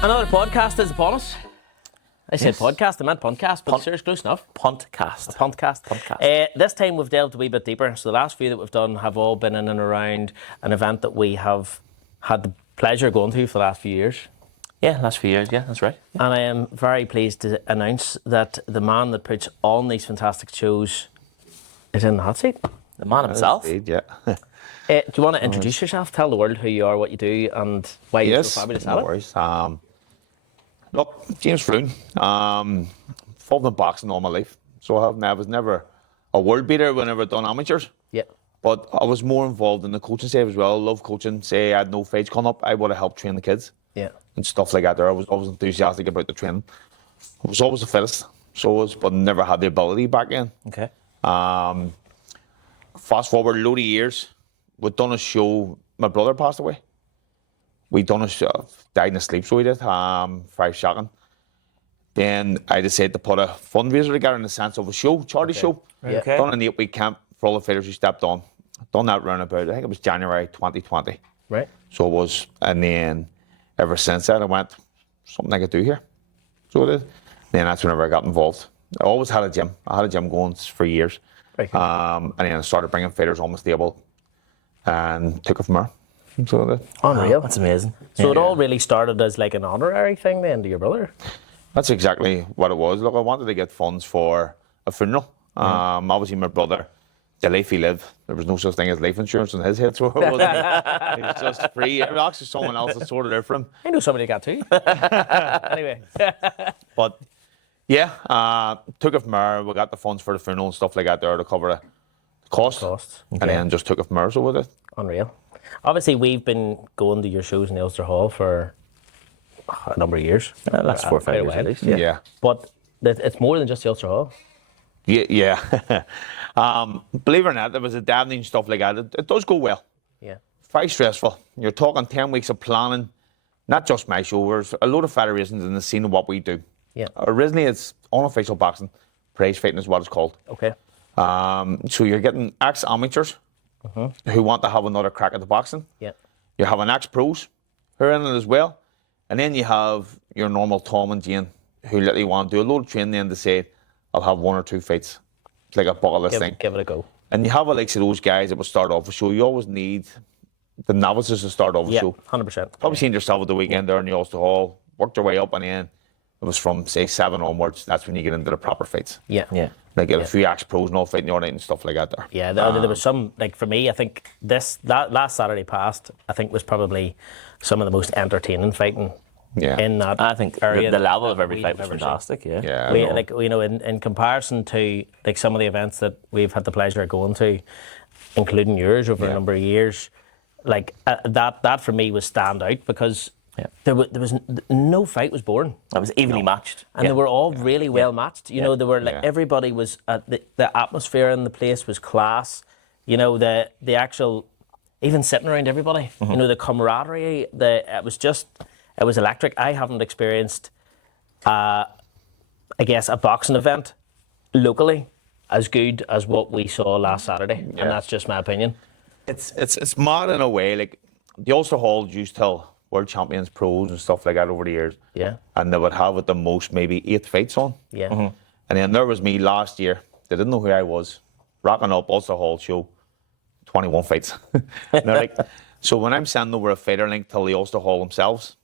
Another podcast is upon us. I said podcast, I meant podcast, but sure, it's close enough. Puntcast. Puntcast. This time we've delved a wee bit deeper. So the last few that we've done have all been in and around an event that we have had the pleasure of going to for the last few years. Yeah, last few years, yeah, that's right. Yeah. And I am very pleased to announce that the man that puts on these fantastic shows is in the hot seat. The man himself. Indeed, yeah. Do you want to introduce yourself? Tell the world who you are, what you do, and why you're so fabulous at no it. worries. Look, James Faloon. Involved in boxing all my life. So I was never a world beater whenever I'd done amateurs. Yeah. But I was more involved in the coaching side as well. I love coaching. Say I had no fights coming up, I would have helped train the kids. Yeah. And stuff like that there. I was always enthusiastic about the training. I was always the fittest. So I was, but never had the ability back then. Okay. Fast forward a load of years, we'd done a show, my brother passed away. We'd done a show, died in his sleep, so we did, very shocking. Then I decided to put a fundraiser together in the sense of a show, charity show. Yeah. Okay. Done an 8-week camp for all the fighters who stepped on. Done that round about, I think it was January 2020. Right. So it was, and then ever since that I went, something I could do here. So I did. Then that's whenever I got involved. I always had a gym. I had a gym going for years. Very cool. And then I started bringing fighters on the stable and took it from there. So I did. Unreal. That's amazing. So it all really started as like an honorary thing then to your brother? That's exactly what it was. Look, I wanted to get funds for a funeral. Obviously my brother, the life he lived, there was no such thing as life insurance in his head, so it wasn't. It was just free. It was actually someone else that sorted it out for him. I know somebody got too. Anyway. But yeah, took it from there. We got the funds for the funeral and stuff like that there to cover the cost. Costs. And then just took it from there, so with it. Unreal. Obviously, we've been going to your shows in the Ulster Hall for a number of years. Last 4 or 5 years at least. Yeah. But it's more than just the Ulster Hall. Yeah. Believe it or not, there was a damning stuff like that. It does go well. Yeah. Very stressful. You're talking 10 weeks of planning, not just my show. There's a load of federations in the scene of what we do. Yeah. Originally, it's unofficial boxing. Prize fighting is what it's called. Okay. So you're getting ex-amateurs who want to have another crack at the boxing. Yeah. You have an ex-pros who are in it as well. And then you have your normal Tom and Jane who literally want to do a load of training and to say, I'll have 1 or 2 fights. It's like a bucket list thing. Give it a go. And you have a likes of those guys that will start off a show. You always need the novices to start off a Yeah, show. 100%. Probably seen yourself at the weekend there in the Ulster Hall, worked your way up, and then it was from, say, 7 onwards. That's when you get into the proper fights. Yeah. Yeah. Like a few ex-pros and all fighting your night and stuff like that there. Yeah, there was some, like for me, I think that last Saturday past, I think was probably some of the most entertaining fighting in that I think area. the level of every we've fight was ever fantastic, seen. yeah. Yeah. In comparison to like some of the events that we've had the pleasure of going to, including yours over a number of years, like that for me was stand out because there was no fight was boring. That was evenly matched. And they were all really well matched. You know, they were like everybody was the atmosphere in the place was class. You know, the actual even sitting around everybody. You know, the camaraderie. It was electric. I haven't experienced, I guess, a boxing event locally as good as what we saw last Saturday, and that's just my opinion. It's mad in a way. Like the Ulster Hall used to tell world champions, pros, and stuff like that over the years. Yeah. And they would have at the most maybe 8 fights on. Yeah. And then there was me last year. They didn't know who I was. Rocking up Ulster Hall show, 21 fights. And they're like, so when I'm sending over a fighter link to the Ulster Hall themselves,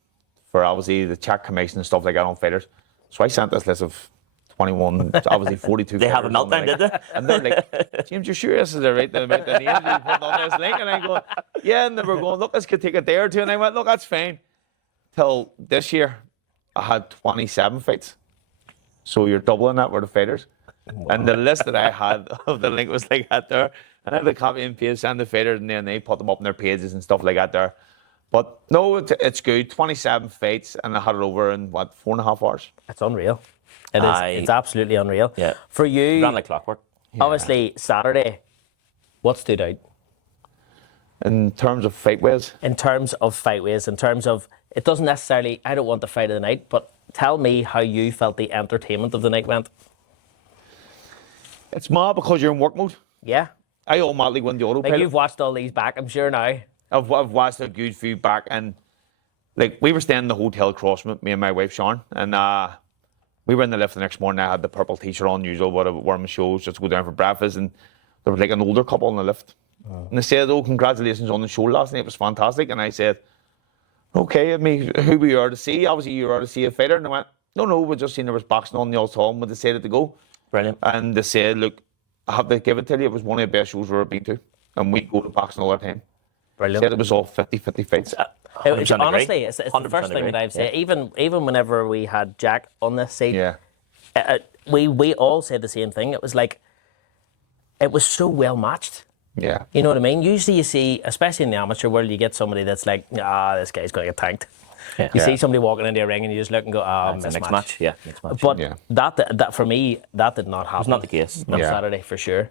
for obviously the chat commission and stuff like that on fighters. So I sent this list of 21, obviously 42 They have a fighters, meltdown, did they? and they're like, James, you're sure this is the right thing about the names you put on this link? And I go, yeah, and they were going, look, this could take a day or two. And I went, look, that's fine. Till this year, I had 27 fights. So you're doubling that with the fighters. Wow. And the list that I had of the link was like that there. And I had to copy and paste, send the fighters, and then they put them up on their pages and stuff like that there. But no, it's good. 27 fights, and I had it over in, 4.5 hours? It's unreal. It is. It's absolutely unreal. Yeah. For you, Ran like clockwork. obviously, Saturday, what stood out? In terms of fight ways? In terms of fight ways, in terms of, it doesn't necessarily, I don't want the fight of the night, but tell me how you felt the entertainment of the night went. It's mad because you're in work mode. Yeah. I automatically win the autopilot. Like you've watched all these back, I'm sure now. I've watched a good few back, and like we were staying in the hotel across me and my wife Sharon, and we were in the lift the next morning. I had the purple t-shirt on, usual, what I wear my shows, just to go down for breakfast, and there was like an older couple in the lift. And they said, "Oh, congratulations on the show last night, it was fantastic." And I said, "Okay, I mean, who we are to see? Obviously you are to see a fighter." And they went, "No, we just seen there was boxing on the old hall, we decided to go." Brilliant. And they said, "Look, I have to give it to you, it was one of the best shows we've ever been to. And we go to boxing all the time." Brilliant. Said it was all 50-50 fights. Honestly, it's the 100% first thing agree. that I've said. Even whenever we had Jack on this seat, Yeah. we all said the same thing. It was like, it was so well matched. Yeah. You know what I mean? Usually you see, especially in the amateur world, you get somebody that's like, this guy's going to get tanked. Yeah. You see somebody walking into a ring and you just look and go, It's a mixed match. Yeah, mixed match. But Yeah. that for me, that did not happen. It's not the case. On Yeah. Saturday, for sure.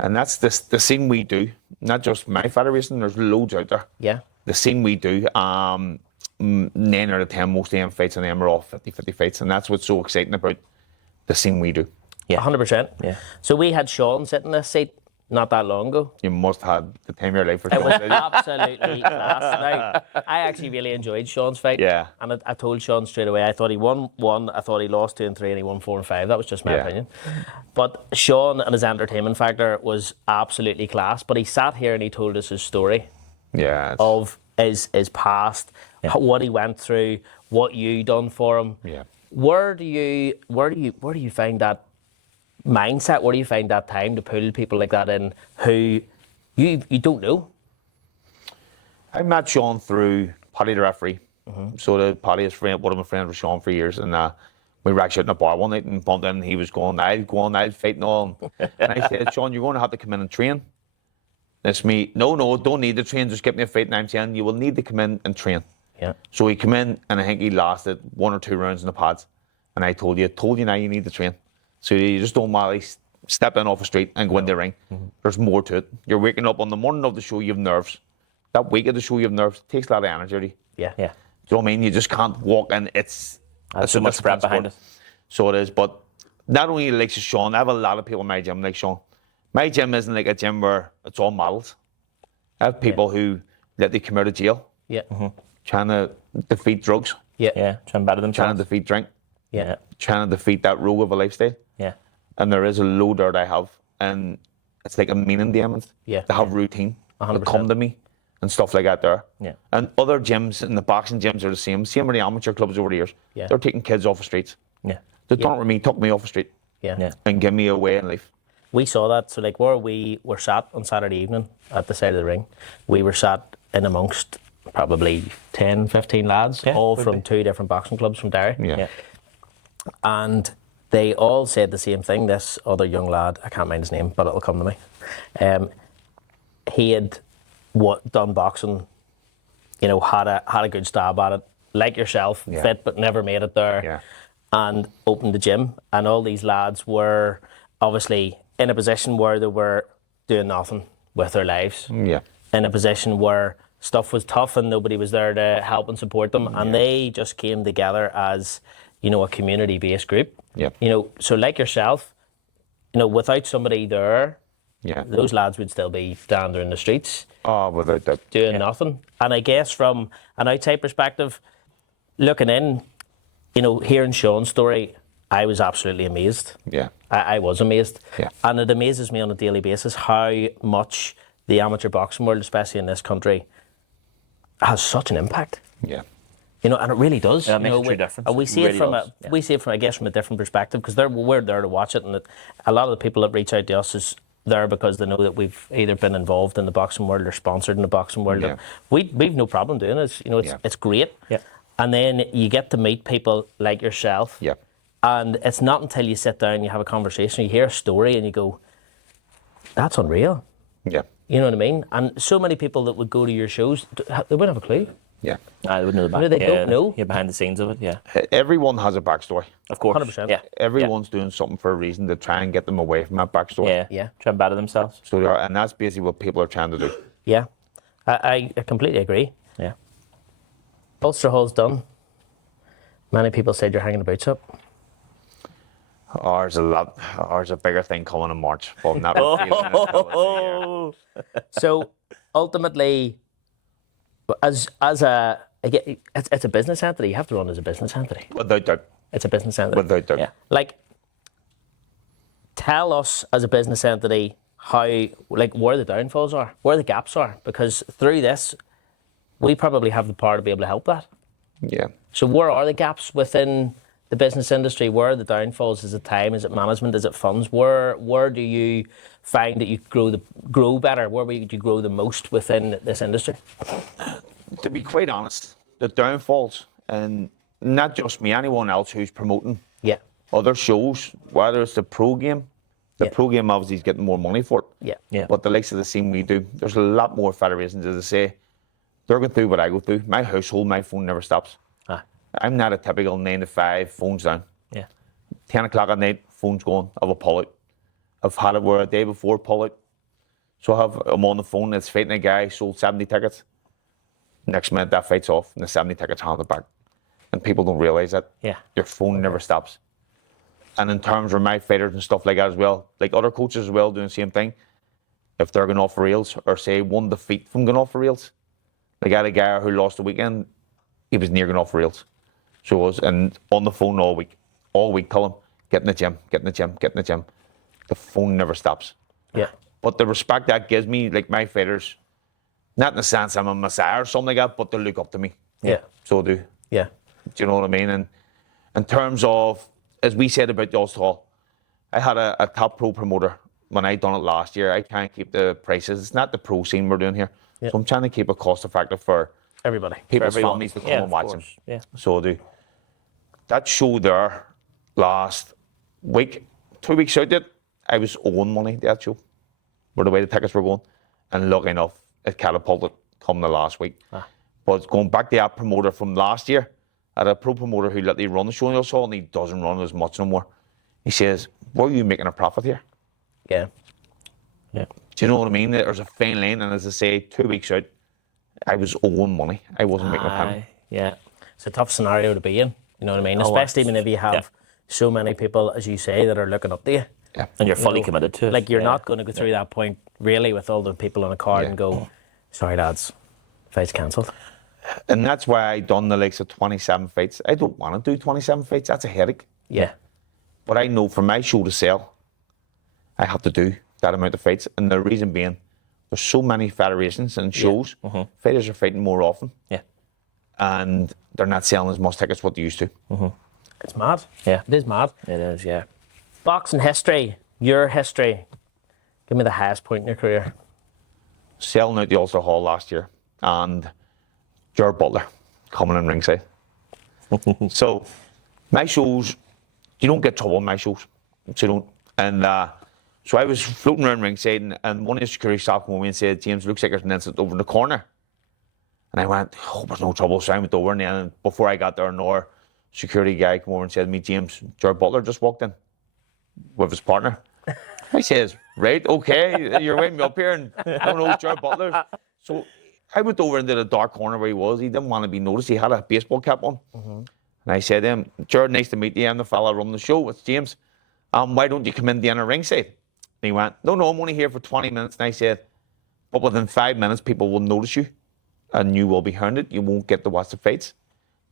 And that's the scene we do, not just my federation, there's loads out there. Yeah. The scene we do, 9 out of 10, most of them fights and them are all 50-50 fights. And that's what's so exciting about the scene we do. Yeah. 100%. Yeah. So we had Sean sitting in this seat not that long ago. You must have had the time of your life for It was sure. absolutely class. Now, I actually really enjoyed Sean's fight. Yeah. And I told Sean straight away, I thought he won 1, I thought he lost 2 and 3, and he won 4 and 5. That was just my Yeah. opinion. But Sean and his entertainment factor was absolutely class. But he sat here and he told us his story Yeah. it's- of his past, what he went through, what you done for him. Yeah. Where do you find that mindset? Where do you find that time to pull people like that in who you don't know? I met Sean through Paddy the referee. So Paddy is one of my friends with Sean for years, and we were actually out in a bar one night and bumped in, and he was going, I'll fight and all. And I said, "Sean, you're going to have to come in and train." It's me, no, don't need to train, just get me a fight. And I'm saying, you will need to come in and train. Yeah. So he came in, and I think he lasted 1 or 2 rounds in the pads. And I told you now you need to train. So you just don't want to step in off the street and go in the ring. There's more to it. You're waking up on the morning of the show, you have nerves. That week of the show, you have nerves. It takes a lot of energy. Yeah. Yeah. Do you know what I mean? You just can't walk in. It's so much prep behind it. So it is. But not only like Sean, I have a lot of people in my gym like Sean. My gym isn't like a gym where it's all models. I have people who let they come out of jail Yeah. trying to defeat drugs, Yeah. Yeah. Trying to better trying themselves. to defeat drink, Yeah. trying to defeat that rogue of a lifestyle. Yeah. And there is a load that I have, and it's like a meaning to them. Yeah. They have routine. They 100%. come to me and stuff like that there. Yeah. And other gyms in the boxing gyms are the same. Same with the amateur clubs over the years. Yeah. They're taking kids off the streets. Yeah. They don't with me, took me off the street Yeah. Yeah. and give me a way in life. We saw that. So like where we were sat on Saturday evening at the side of the ring, we were sat in amongst probably 10, 15 lads, Yeah, all would from be. 2 different boxing clubs from Derry. Yeah. Yeah. And they all said the same thing. This other young lad, I can't mind his name, but it'll come to me. He had done boxing, had a good stab at it, like yourself, Yeah. fit but never made it there, Yeah. and opened the gym. And all these lads were obviously in a position where they were doing nothing with their lives, Yeah. in a position where stuff was tough and nobody was there to help and support them, and they just came together as a community-based group. Yeah. So like yourself, without somebody there, Yeah. those lads would still be down there in the streets Oh, without doubt. doing nothing. And I guess from an outside perspective, looking in, hearing Sean's story, I was absolutely amazed. Yeah. I was amazed. Yeah. And it amazes me on a daily basis how much the amateur boxing world, especially in this country, has such an impact. Yeah. And it really does. Yeah, it makes a true difference. And we It see really it from does. Yeah. we see it from a different perspective, because we're there to watch it, and a lot of the people that reach out to us is there because they know that we've either been involved in the boxing world or sponsored in the boxing world. Yeah. We've no problem doing it. It's Yeah. it's great. Yeah. And then you get to meet people like yourself. Yeah. And it's not until you sit down, you have a conversation, you hear a story, and you go, "That's unreal." Yeah. You know what I mean? And so many people that would go to your shows, they wouldn't have a clue. Yeah. I would know the back. No, they don't know. Yeah, behind the scenes of it. Yeah. Everyone has a backstory. Of course. 100%. Yeah. Everyone's doing something for a reason to try and get them away from that backstory. Yeah. Yeah. Try and better themselves. So they are, and that's basically what people are trying to do. Yeah, I completely agree. Yeah. Ulster Hall's done. Many people said you're hanging the boots up. Ours a bigger thing coming in March. But not Oh. So ultimately, as a like, it's a business entity. You have to run as a business entity. Without doubt. It's a business entity. Without doubt. Yeah. Like, tell us as a business entity how, like, where the downfalls are, where the gaps are, because through this, we probably have the power to be able to help that. Yeah. So where are the gaps within the business industry? Where are the downfalls? Is it time? Is it management? Is it funds? Where do you find that you grow better? Where would you grow the most within this industry? To be quite honest, the downfalls, and not just me, anyone else who's promoting Yeah. other shows, whether it's the pro game, the pro game obviously is getting more money for it. Yeah. Yeah. But the likes of the scene we do, there's a lot more federations, as I say. They're going through what I go through. My household, my phone never stops. Ah. I'm not a typical 9 to 5, phone's down. Yeah. 10 o'clock at night, phone's going, I have a pull out. I've had it where a day before pull out. So I'm on the phone, it's fighting a guy, sold 70 tickets. Next minute that fight's off and the 70 tickets handed back. And people don't realise that. Yeah. Your phone never stops. And in terms of my fighters and stuff like that as well, like other coaches as well doing the same thing, if they're going off the rails or say one defeat from going off the rails, like I had a guy who lost the weekend, he was near going off the rails. So I was and on the phone all week tell him, get in the gym, get in the gym, get in the gym. The phone never stops. Yeah. But the respect that gives me, like my fighters, not in the sense I'm a messiah or something like that, but they look up to me. Yeah. So I do. Yeah. Do you know what I mean? And in terms of, as we said about the Ulster Hall, I had a top pro promoter when I done it last year. I can't keep the prices. It's not the pro scene we're doing here. Yeah. So I'm trying to keep it cost effective for Everybody. people's For everyone. families to come Yeah, and of watch them. course. Yeah. So I do. That show there last week, 2 weeks out it, I was owing money that show, where the way the tickets were going. And lucky enough, it catapulted come the last week. But going back to that promoter from last year, I had a pro promoter who let me run the show in the Ulster Hall, and he doesn't run as much no more. He says, were you making a profit here? Yeah. Yeah. Do you know what I mean? There's a fine line, and as I say, 2 weeks out, I was owing money. I wasn't making a penny. Yeah. It's a tough scenario to be in. You know what I mean? Oh, Especially whenever you have so many people, as you say, that are looking up to you. Yeah. And you're fully know, committed to it. Like, you're not going to go through that point, really, with all the people on a card and go, sorry, lads, fight's cancelled. And that's why I done the likes of 27 fights. I don't want to do 27 fights. That's a headache. Yeah. But I know for my show to sell, I have to do that amount of fights. And the reason being, there's so many federations and shows. Fighters are fighting more often. Yeah. And they're not selling as much tickets what they used to. It's mad. Yeah. It is mad. It is, yeah. Boxing history, your history. Give me the highest point in your career. Selling out the Ulster Hall last year and Jared Butler coming in ringside. So my shows, you don't get trouble in my shows. So you don't. And so I was floating around ringside and one of the security staff came over and said, James, looks like there's an incident over in the corner. And I went, hope there's no trouble. So I went over and then before I got there, another security guy came over and said to me, James, Jared Butler just walked in with his partner. I says, right, okay, you're waiting me up here and I don't know Jared Butler. So I went over into the dark corner where he was. He didn't want to be noticed. He had a baseball cap on. And I said to him, Jared, nice to meet you. I'm the fella running the show. It's James. Why don't you come in the inner ringside? And he went, no, I'm only here for 20 minutes. And I said, but within 5 minutes, people will notice you and you will be hounded. You won't get to watch the fights.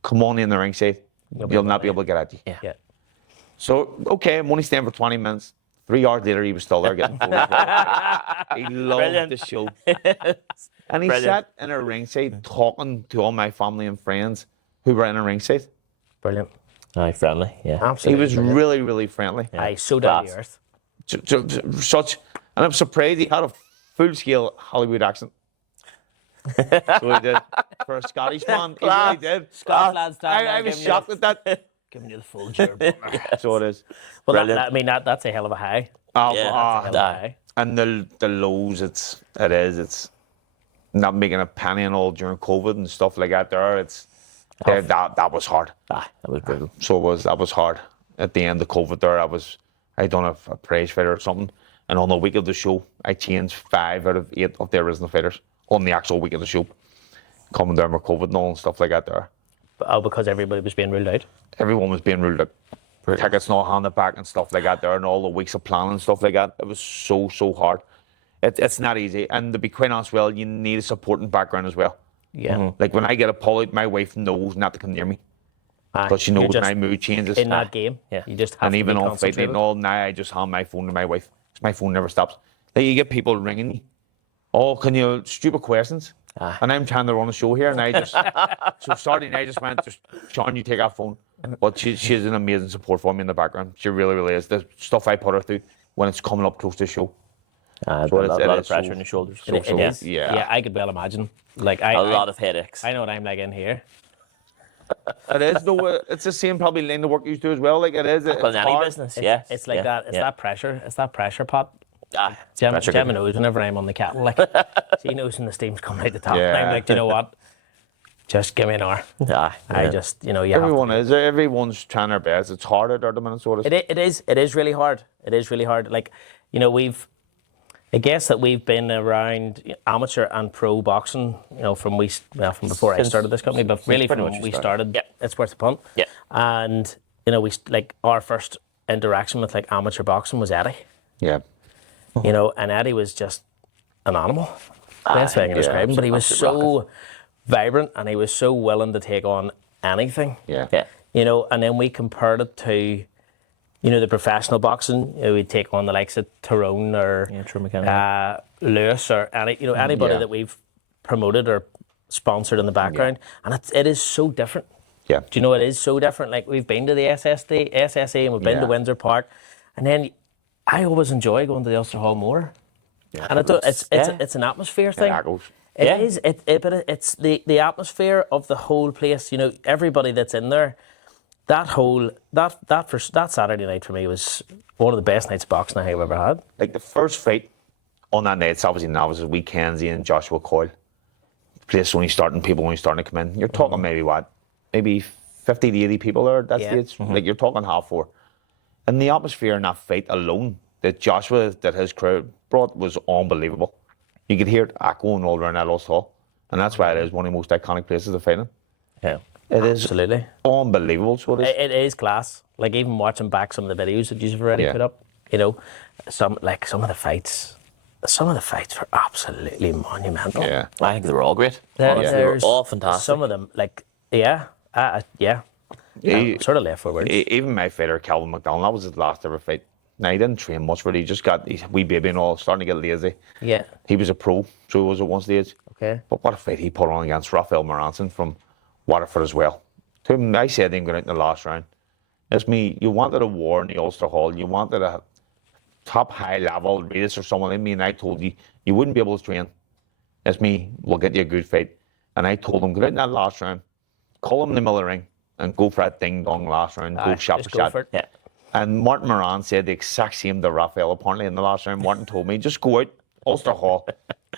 Come on in the ringside. You'll not be able to get at you. Yeah. So, okay, I'm only staying for 20 minutes. 3 hours later, he was still there getting photos. He loved Brilliant. the show. And he Brilliant. sat in a ringside talking to all my family and friends who were in a ringside. Brilliant. Aye, friendly, yeah. He Absolutely. was brilliant. really, really friendly. Aye, so down to Class. earth. Such, and I'm surprised he had a full-scale Hollywood accent. So he did. For a Scottish man, he really did. Scotland I was shocked at that. Giving you the full Jared Butler. So it is. Well, Brilliant. I mean, that's a hell of a high. Yeah, That's a hell of a high. and the lows, it's not making a penny and all during COVID and stuff like that. That was hard. Aye, that was brutal. So that was hard. At the end of COVID there, I done a prize fighter or something, and on the week of the show, I changed 5 out of 8 of the original fighters on the actual week of the show, coming down with COVID and all and stuff like that there. Oh, because everybody was being ruled out. Everyone was being ruled out. Tickets not handed back and stuff like that there, and all the weeks of planning and stuff like that. It was so hard. It's not easy, and to be quite honest, well, you need a supporting background as well. Yeah. Like when I get a pull out, my wife knows not to come near me because she You're knows just my mood changes. in that game. Yeah. You just have And to even be on fight night concentrated. and all, now I just hand my phone to my wife. 'Cause my phone never stops. Like you get people ringing me. Oh, can you stupid questions? And I'm trying to run a show here, and I just so Saturday night I just went, Sean, you take our phone. But she's an amazing support for me in the background. She really, really is. The stuff I put her through when it's coming up close to the show. So a it lot of is pressure so- on your shoulders. It so- is. yeah. I could well imagine. Like A lot of headaches. I know what I'm like in here. It is though. It's the same probably line of work you do as well. Like it is. It's Well, in any hard. business, It's, yeah. it's like yeah, that. It's yeah. that pressure. It's that pressure pot. Pressure Gemma cooker. knows whenever I'm on the kettle, like she knows when the steam's coming out the top. Yeah. I'm like, you know what? Just give me an hour. I just, you have Everyone to. is. Everyone's trying their best. It's hard out there at the minute, so it is. It is really hard. It is really hard. Like, I guess that we've been around amateur and pro boxing, from before I Since- started this company, but really pretty from much when the we start. started, it's worth a punt. Yeah. And, we like our first interaction with like amateur boxing was Eddie, Yeah. and Eddie was just an animal. Best way I can yeah, describe him, but he was absolute so vibrant and he was so willing to take on anything. Yeah. Yeah. And then we compared it to, the professional boxing. We'd take on the likes of Tyrone or True McKenna. Lewis or anybody Yeah. that we've promoted or sponsored in the background, and it is so different. Yeah. Do you know it is so different? Like we've been to the SSA and we've been to Yeah. Windsor Park, and then I always enjoy going to the Ulster Hall more. Yeah. And it's an atmosphere thing. Echoes. It Yeah. is. But it's the atmosphere of the whole place. Everybody that's in there. That Saturday night for me was one of the best nights of boxing I've ever had. Like the first fight on that night, it's obviously novices, we Kenzie and Joshua Coyle. Place only starting, people only starting to come in. You're talking maybe 50 to 80 people there at that Yeah. stage. Like you're talking half four. And the atmosphere in that fight alone that his crowd brought was unbelievable. You could hear it echoing all around that Ulster Hall. And that's why it is one of the most iconic places to fight in. Yeah. It is Absolutely. unbelievable. So it is. It is class. Like even watching back some of the videos that you've already Yeah. put up, some of the fights were absolutely monumental. Yeah. I think they were all great. There- Honestly, they were there's all fantastic. Some of them, yeah. I'm sort of left for words. Even my fighter, Calvin McDonald, that was his last ever fight. Now, he didn't train much for it. He just got his wee baby and all, starting to get lazy. Yeah. He was a pro, so he was at one stage. Okay. But what a fight he put on against Raphael Moranson from Waterford as well. To him, I said to him going out in the last round, it's me, you wanted a war in the Ulster Hall, you wanted a top high level race or someone in me, and I told you, you wouldn't be able to train. It's me, we'll get you a good fight. And I told him, go out in that last round, call him in the middle of the ring, and go for that ding-dong last round, go shot Just for go shot. for it. Yeah. And Martin Moran said the exact same to Raphael apparently in the last round. Martin told me, just go out, Ulster Hall,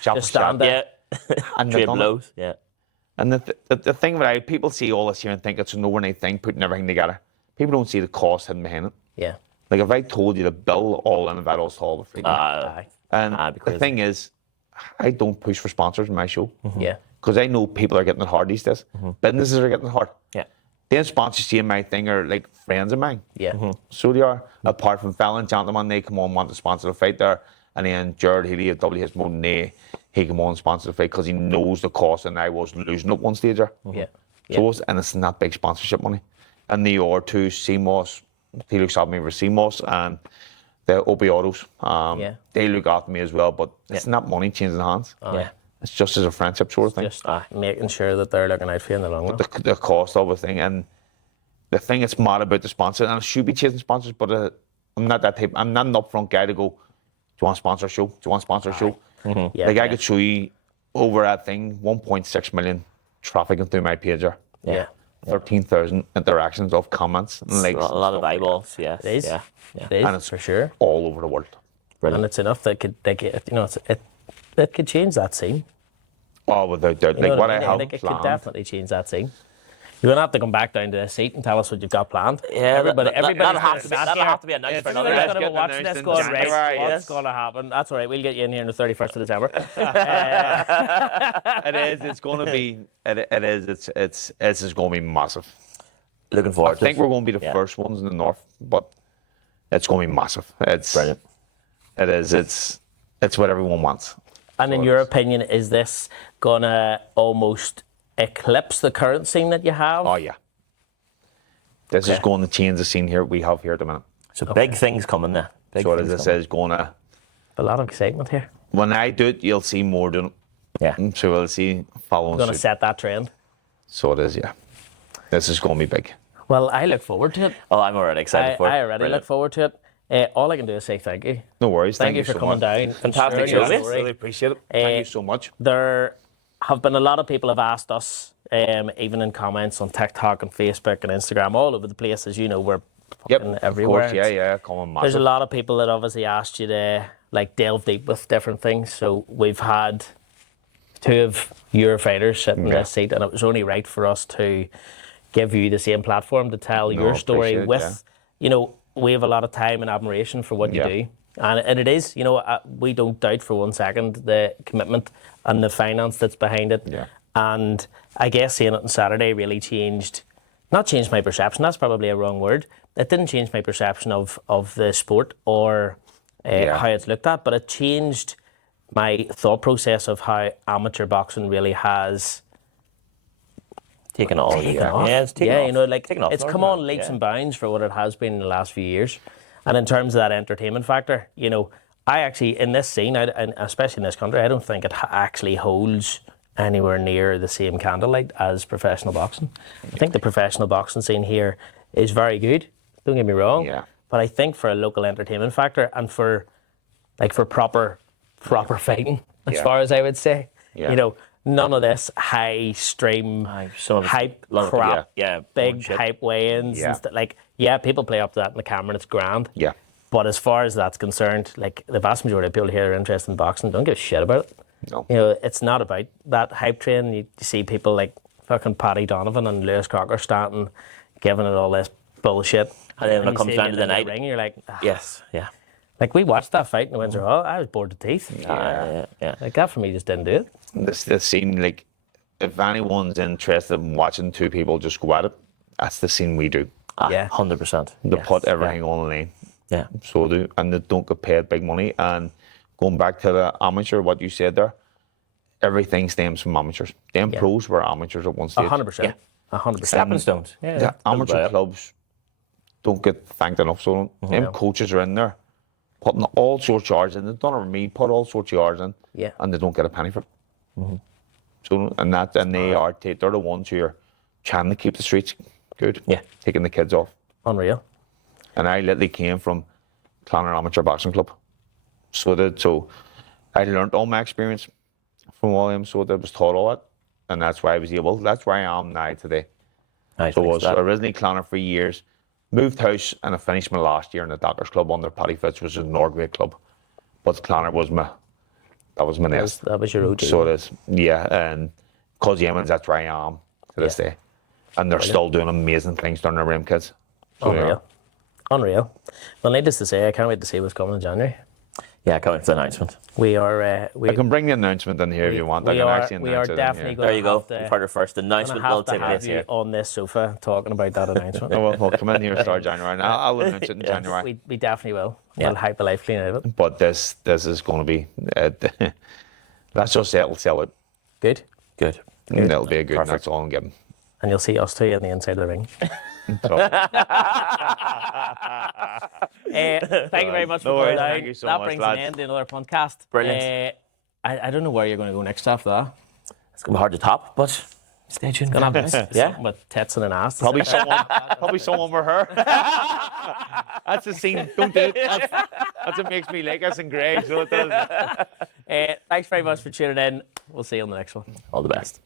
shot Just for shot. stand there. Yeah. And they've Trade done it. blows. Yeah. And the thing that people see all this here and think it's an overnight thing, putting everything together. People don't see the cost hidden behind it. Yeah. Like if I told you to build all in that Ulster Hall, for free, Aye. and I'd be the crazy. thing is, I don't push for sponsors in my show Yeah. because I know people are getting it hard these days. Businesses are getting it hard. Yeah. Then sponsors see in my thing are like friends of mine. Yeah. So they are. Apart from Fallon Gentlemen, they come on want to sponsor the fight there. And then Jared Healy of WH Moden, he come on and sponsor the fight because he knows the cost and I was losing at one stage there. Yeah. So and it's not big sponsorship money. And the other two, CMOS, he looks after me for CMOS and the OP Autos. Yeah. They look after me as well, but it's not money changing hands. Yeah. It's just as a friendship sort of thing. Just making sure that they're looking out for you in the long run. The cost of a thing. And the thing that's mad about the sponsor, and I should be chasing sponsors, but I'm not that type. I'm not an upfront guy to go, do you want to sponsor a show? Do you want to sponsor a show? Yeah. Like I could show you over that thing, 1.6 million traffic through my page there. Yeah. 13,000 interactions of comments and A likes. lot and of stuff like eyeballs. Yes. It is. Yeah. Yeah. It is, And it's for sure. that all over the world. And Brilliant. it's enough that it could change that scene. Oh, without doubt. You know Like what I I mean? have Like, it could planned. definitely change that scene. You're gonna have to come back down to the seat and tell us what you've got planned. Yeah, everybody. that'll Everybody's have to be, gonna that'll sit have to be here. announced for It's another Everybody's day. gonna be watching announced this in going, January, right, what's yes. gonna happen? That's all right. We'll get you in here on the 31st of December. It is. It's going to be. It is. It's just going to be massive. Looking I forward to think it. we're going to be the Yeah. first ones in the north, but it's going to be massive. It's Brilliant. It is. It's what everyone wants. And in So your it is. opinion, is this gonna almost eclipse the current scene that you have? Oh yeah. This is going to change the scene here we have here at the minute. So big things coming there. Big So things this coming. is going to. A lot of excitement here. When I do it, you'll see more doing it. Yeah. So we'll see following Going to suit. set that trend. So it is, yeah. This is going to be big. Well, I look forward to it. Oh, I'm already excited for it. I already Brilliant. look forward to it. All I can do is say thank you. No worries. Thank you for so coming much. down. Fantastic sharing show, your mate. story. Really appreciate it. Thank you so much. There have been a lot of people have asked us, even in comments on TikTok and Facebook and Instagram, all over the place. As you know, we're fucking everywhere. Of course, yeah, coming massive. There's a lot of people that obviously asked you to delve deep with different things. So we've had two of your fighters sitting in this seat, and it was only right for us to give you the same platform to tell your story appreciate it, with, we have a lot of time and admiration for what you do. And it is, we don't doubt for 1 second the commitment and the finance that's behind it. Yeah. And I guess seeing it on Saturday really not changed my perception, that's probably a wrong word. It didn't change my perception of the sport or how it's looked at, but it changed my thought process of how amateur boxing really has Taken off. Yeah, it's taken off. Taken off it's north come now, on leaps and bounds for what it has been in the last few years. And in terms of that entertainment factor, I actually, in this scene, and especially in this country, I don't think it actually holds anywhere near the same candlelight as professional boxing. I think the professional boxing scene here is very good, don't get me wrong. Yeah. But I think for a local entertainment factor and for proper fighting, as far as I would say, none of this high stream hype crap, big hype weigh-ins and stuff. People play up to that in the camera and it's grand. Yeah. But as far as that's concerned, the vast majority of people here are interested in boxing don't give a shit about it. No. It's not about that hype train. You see people like fucking Paddy Donovan and Lewis Crocker standing, giving it all this bullshit. And then when you it comes see down him to the in night, ring, you're like, "Ah." Yes, yeah. Like we watched that fight in Windsor Hall. I was bored to teeth. Yeah. Like that for me just didn't do it. This scene, if anyone's interested in watching two people just go at it, that's the scene we do. Yeah. 100%. They put everything on the line. Yeah. So do, and they don't get paid big money. And going back to the amateur, what you said there, everything stems from amateurs. Them pros were amateurs at one stage. 100%. 100%. Stepping stones. Yeah. The amateur clubs don't get thanked enough. So them coaches are in there putting all sorts of hours in. They've done it with me, put all sorts of hours in, and they don't get a penny for it. So and they're the ones who are trying to keep the streets good. Yeah. Taking the kids off. Unreal. And I literally came from Clonard Amateur Boxing Club. So I learned all my experience from all them. So I was taught all that. And that's why I was able, that's where I am now today. Nice, So I was that. originally Clonard for years, moved house, and I finished my last year in the Doctors Club under Paddy Fitz, which was an Norway club. But Clonard was my nest. That was your OG. So it is, and because Yemen's, that's where I am to this day. And they're still doing amazing things down their rim, kids. So they Unreal. are. Unreal. Well, needless to say, I can't wait to see what's coming in January. Yeah, coming for the announcement. We are. I can bring the announcement in here if you want. I we can are, actually we are announce it in definitely here. going There you go. to You've heard it first. The announcement will have to take have place you here. on this sofa talking about that announcement. No, we'll come in here and start January. And I'll announce it in January. We definitely will. Yeah. We'll hype a life clean out of it. But this is going to be, let's just say it'll sell it. Good. Good. And it'll be a good, and Perfect. that's all I'm giving. And you'll see us two on the inside of the ring. So, Thank you very much for No coming worries. down. Thank you so that much, brings lads. an end to another podcast. Brilliant. I don't know where you're going to go next after that. It's going to be hard to top, but stay tuned. Gonna have Yeah. something with tits and an ass. probably someone with her. That's the scene. Don't do it. That's what makes me like us in grey. So it does. Thanks very much for tuning in. We'll see you on the next one. All the best.